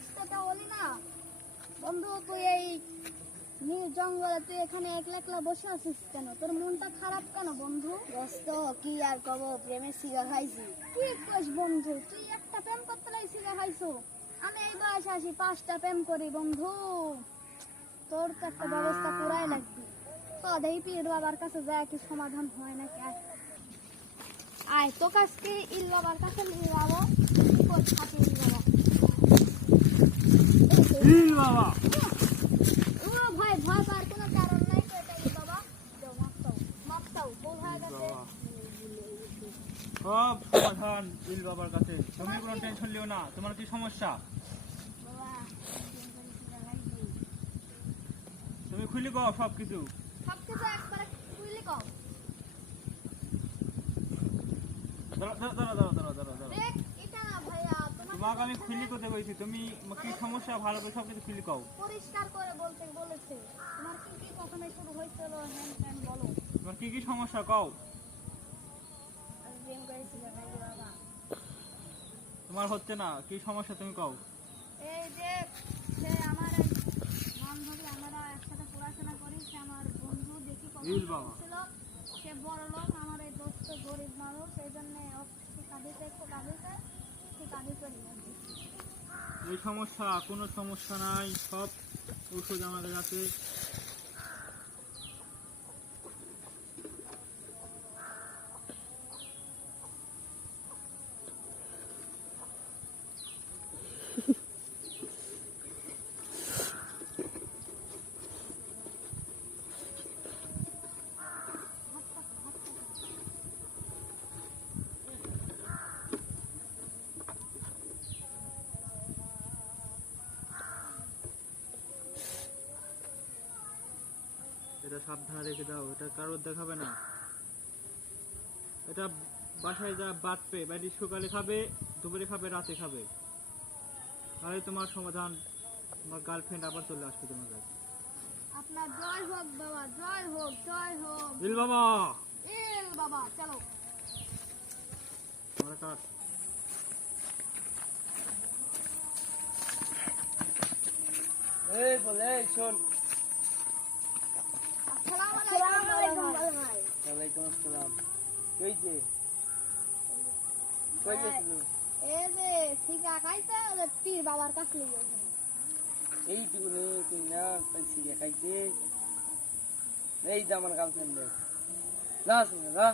রাস্তাটা হলি না বন্ধু, তুই এই জঙ্গলে তুই এখানে একলা একলা বসে আছিস কেন? তোর মনটা খারাপ কেন বন্ধু? দোস্ত কি আর কব, প্রেমের সিগা খাইছি। কি কইস বন্ধু, তুই একটা প্রেম করতে লাগছিস খাইছো? আমি এই বয়সে আসি 5টা প্রেম করি বন্ধু। তোর তো একটা ব্যবস্থা করাই লাগবে। দেখি পীর বাবার কাছে যায় কি সমাধান হয় নাকি। আয় তো কাছকে ইল বাবার কাছে নিয়ে যাবো। কই থাকে ইল বাবা? ইল বাবা ও ভাই, ভয় পাওয়ার কোনো কারণ নাই তো। এটা ইল বাবা, যাও মাপতাও বউ হয়ে গেছে। সব সমাধান ইল বাবার কাছে, তুমি কোনো টেনশন লিও না। তোমার কি সমস্যা বাবা তুমি খুলি কও সব কিছু। সবকিছু একবারে খুইলে কও। দাঁড়াও দাঁড়াও দাঁড়াও দাঁড়াও দাঁড়াও দাঁড়াও। দেখ এটা না ভাইয়া, তোমাকে আমি খুলি করতে কইছি, তুমি কি সমস্যা ভালো করে সব কিছু খুলি কও। পরিষ্কার করে বলতে বলেছে। তোমার কি কি কখনো শুরু হয়েছিল হ্যান ত্যান বলো। তোমার কি কি সমস্যা কও। আমি প্রেম করেছিলাম এই বাবা। তোমার হচ্ছে না, কি সমস্যা তুমি কও। এই যে সে আমার এই বান্ধবী, আমরা একসাথে পড়াশোনা করি, সে আমার বন্ধু। দেখি ইল বাবা। ছিল সে বড় লোক, আমার এই দোস্ত গরিব মানুষ, সেই জন্য একটু কাঁদিতে সে কাঁদিতে নিয়ে এই সমস্যা কোনো সমস্যা নাই, সব ওষুধ আমাদের কাছে। এটা সাবধানে রেখে দাও, এটা কারোর দেখাবে না। এটা বাসায় যা বাটবে, বাড়ি সকালে খাবে, দুপুরে খাবে, রাতে খাবে। তাহলে তোমার সমাধান। তোমার গার্লফ্রেন্ড আবার চলে আসবে তোমার কাছে। আপনার জয় হোক বাবা, জয় হোক, জয় হোক। ইল বাবা ইল বাবা চলো। আমার কাট। এই বলে শোন। আসসালামু আলাইকুম বড় ভাই। ওয়ালাইকুম আসসালাম। কই যে কই গেছিল? এই যে সিগা খাইছে, ওদের পীর বাবার কাছে নিয়ে গেছে। এই টুকুনে তুই না সিগা খাইতে। এই যে আমার গার্লফ্রেন্ড। না শুনে না।